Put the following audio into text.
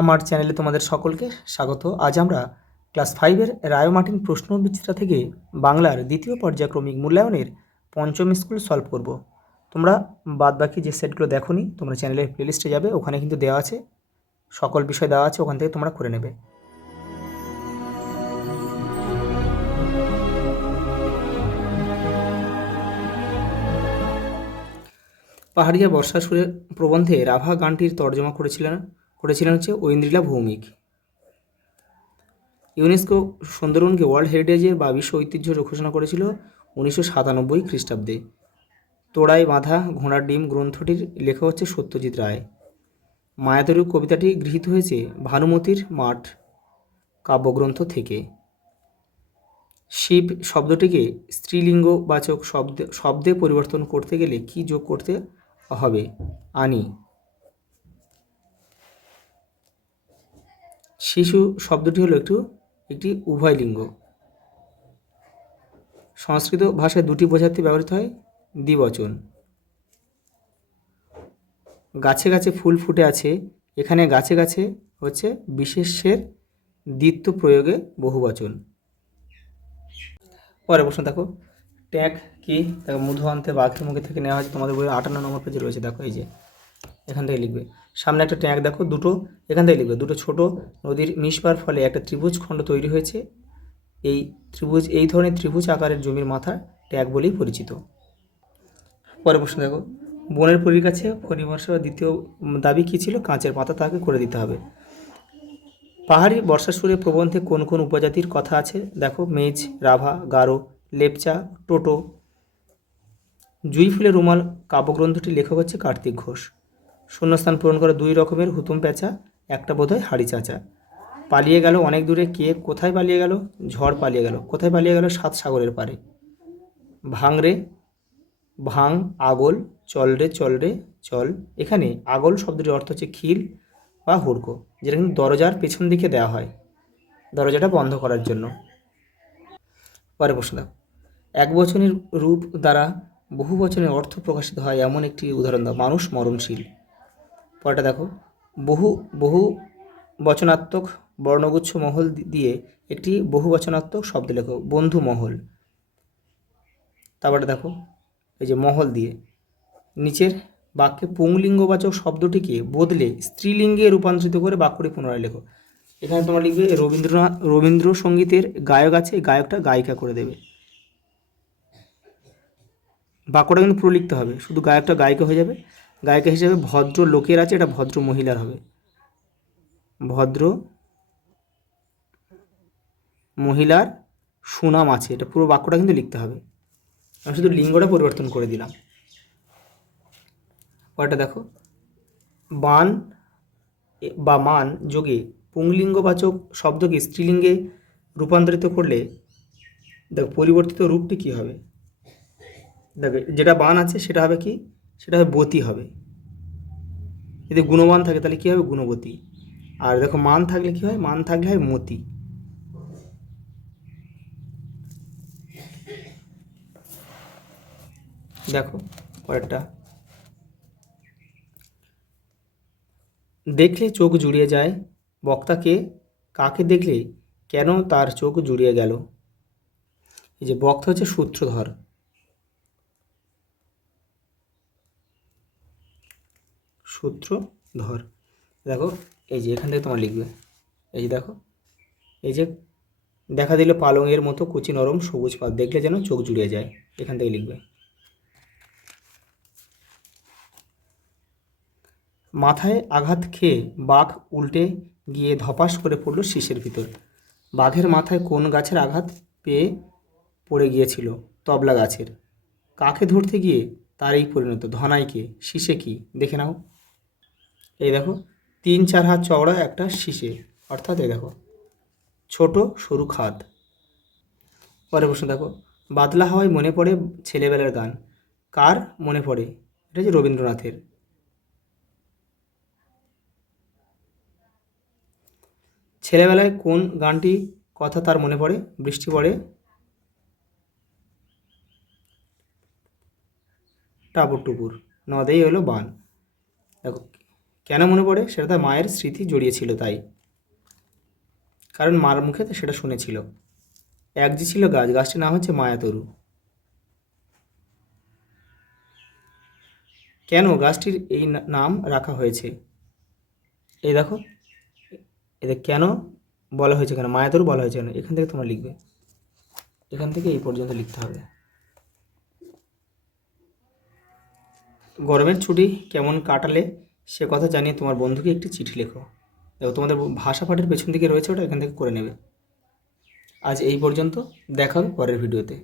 আমার চ্যানেলে তোমাদের সকলকে স্বাগত। আজ আমরা ক্লাস 5-এর রায় মার্টিন প্রশ্নবিচিত্রা থেকে বাংলার দ্বিতীয় পর্যায়ক্রমিক মূল্যায়নের পঞ্চম স্কুল সলভ করব। তোমরা বাদবাকি যে সেটগুলো দেখোনি তোমরা চ্যানেলের প্লেলিস্টে যাবে, ওখানে কিন্তু দেওয়া আছে, সকল বিষয় দেওয়া আছে, ওখান থেকে তোমরা করে নেবে। পাহাড়িয়া বর্ষা সুরে প্রবন্ধে রাভা গানটির তর্জমা করেছিলেন হচ্ছে ঐন্দ্রিলা ভৌমিক। ইউনেস্কো সুন্দরবনকে ওয়ার্ল্ড হেরিটেজের বা বিশ্ব ঐতিহ্য ঘোষণা করেছিল 1997 খ্রিস্টাব্দে। তোড়ায় বাঁধা ঘোড়ার ডিম গ্রন্থটির লেখা হচ্ছে সত্যজিৎ রায়। মায়াতরু কবিতাটি গৃহীত হয়েছে ভানুমতির মাঠ কাব্যগ্রন্থ থেকে। শিব শব্দটিকে স্ত্রীলিঙ্গবাচক শব্দে পরিবর্তন করতে গেলে কি যোগ করতে হবে? আনি। শিশু শব্দটি হলো একটি উভয় লিঙ্গ। সংস্কৃত ভাষায় দুটি বোঝাতে ব্যবহৃত হয় দ্বিবচন। গাছে গাছে ফুল ফুটে আছে, এখানে গাছে গাছে হচ্ছে বিশেষ্যের দ্বিত্ব প্রয়োগে বহুবচন। পরের প্রশ্ন দেখো, ট্যাগ কি? দেখো, মধু আনতে বাঘের মুখে থেকে নেওয়া হয়েছে, তোমাদের বইয়ের 58 নম্বর পেজে রয়েছে। দেখো এই যে এখান থেকে লিখবে, সামনে একটা ট্যাগ দেখো, দুটো এখান থেকে লিখবে, দুটো ছোট নদীর মিশবার ফলে একটা ত্রিভুজ খণ্ড তৈরি হয়েছে। এই ধরনের ত্রিভুজ আকারের জমির মাথা ট্যাগ বলেই পরিচিত। পরের প্রশ্ন দেখো, বনের পরীর কাছে ফণিবর্ষার দ্বিতীয় দাবি কী ছিল? কাঁচের পাতা তাকে করে দিতে হবে। পাহাড়ি বর্ষা সুরে প্রবন্ধে কোন কোন উপজাতির কথা আছে? দেখো, মেজ, রাভা, গারো, লেপচা, টোটো। জুঁই ফুলের রুমাল কাব্যগ্রন্থটির লেখক হচ্ছে কার্তিক ঘোষ। শূন্যস্থান পূরণ করা 2 রকমের হুতুম প্যাঁচা, একটা বোধহয় হাড়ি চাঁচা। পালিয়ে গেল অনেক দূরে, কে কোথায় পালিয়ে গেল? ঝড় পালিয়ে গেল। কোথায় পালিয়ে গেল? 7 সাগরের পারে। ভাঙরে, ভাঙ, আগল, চল রে চল। এখানে আগল শব্দটির অর্থ হচ্ছে খিল বা হুড়কো, যেটা কিন্তু দরজার পেছন দিকে দেওয়া হয় দরজাটা বন্ধ করার জন্য। পরে প্রশ্ন দাও, এক বচনের রূপ দ্বারা বহু বচনের অর্থ প্রকাশিত হয় এমন একটি উদাহরণ দাও। মানুষ মরণশীল। পরেটা দেখো, বহু বচনাত্মক বর্ণগুচ্ছ মহল দিয়ে একটি বহু বচনাত্মক শব্দ লেখো। বন্ধু মহল। তারপরে দেখো এই যে মহল দিয়ে নিচের বাক্যে পুংলিঙ্গবাচক শব্দটিকে বদলে স্ত্রীলিঙ্গে রূপান্তরিত করে বাক্যটি পুনরায় লেখো। এখানে তোমরা লিখবে রবীন্দ্রসঙ্গীতের গায়ক আছে, গায়কটা গায়িকা করে দেবে। বাক্যটা কিন্তু পুরো লিখতে হবে, শুধু গায়কটা গায়িকা হয়ে যাবে। গায়িকা হিসেবে ভদ্র লোকের আছে, এটা ভদ্র মহিলার হবে। ভদ্র মহিলার সুনাম আছে, এটা পুরো বাক্যটা কিন্তু লিখতে হবে। আমি শুধু লিঙ্গটা পরিবর্তন করে দিলাম। পরেরটা দেখো, বান বা মান যোগে পুংলিঙ্গবাচক শব্দকে স্ত্রীলিঙ্গে রূপান্তরিত করলে দেখো পরিবর্তিত রূপটি কী হবে? দেখো, যেটা বান আছে সেটা হবে কি? সেটা হবে বতী হবে। যদি গুণবান থাকে তাহলে কী হবে? গুণবতী। আর দেখো মান থাকলে কী হয়? মান থাকলে হয় মতি। দেখো পরেরটা, দেখলে চোখ জুড়িয়ে যায়। বক্তাকে কাকে দেখলে কেন তার চোখ জুড়িয়ে গেল? এই যে বক্তা হচ্ছে সূত্রধর। সূত্রধর। দেখো এই যে এখান থেকে তোমার লিখবে, এই যে দেখো, এই যে দেখা দিল পালংয়ের মতো কুচি নরম সবুজ পাত, দেখলে যেন চোখ জুড়িয়ে যায়, এখান থেকে লিখবে। মাথায় আঘাত খেয়ে বাঘ উল্টে গিয়ে ধপাস করে পড়ল শীষের ভিতর। বাঘের মাথায় কোন গাছের আঘাত পেয়ে পড়ে গিয়েছিল? তবলা গাছের। কাকে ধরতে গিয়ে তার এই পরিণত? ধনাইকে। শীষে কি? দেখে নাও। এই দেখো 3-4 হাত চওড়া একটা শীষে, অর্থাৎ এই দেখো ছোট সরু খাদ। পরের প্রশ্ন দেখো, বাদলা হাওয়ায় মনে পড়ে ছেলেবেলার গান। কার মনে পড়ে? এটা হচ্ছে রবীন্দ্রনাথের। ছেলেবেলায় কোন গানটি কথা তার মনে পড়ে? বৃষ্টি পড়ে টাপুর টুপুর, নদেই হলো বান। দেখো কেন মনে পড়ে? সেটা তার মায়ের স্মৃতি জড়িয়ে ছিল তাই, কারণ মার মুখে তো সেটা শুনেছিল। এক যে ছিল গাছ, গাছটির নাম হচ্ছে মায়াতরু। কেন গাছটির এই নাম রাখা হয়েছে? এই দেখো, এদের কেন বলা হয়েছে, কেন মায়াতরু বলা হয়েছে কেন, এখান থেকে তোমরা লিখবে। এখান থেকে এই পর্যন্ত লিখতে হবে। গরমের ছুটি কেমন কাটালে সে কথা জানিয়ে তোমার বন্ধুকে একটি চিঠি লেখো। দেখো তোমাদের ভাষা পাঠের পেছন দিকে রয়েছে, ওটা এখান থেকে করে নেবে। আজ এই পর্যন্ত, দেখা হবে পরের ভিডিওতে।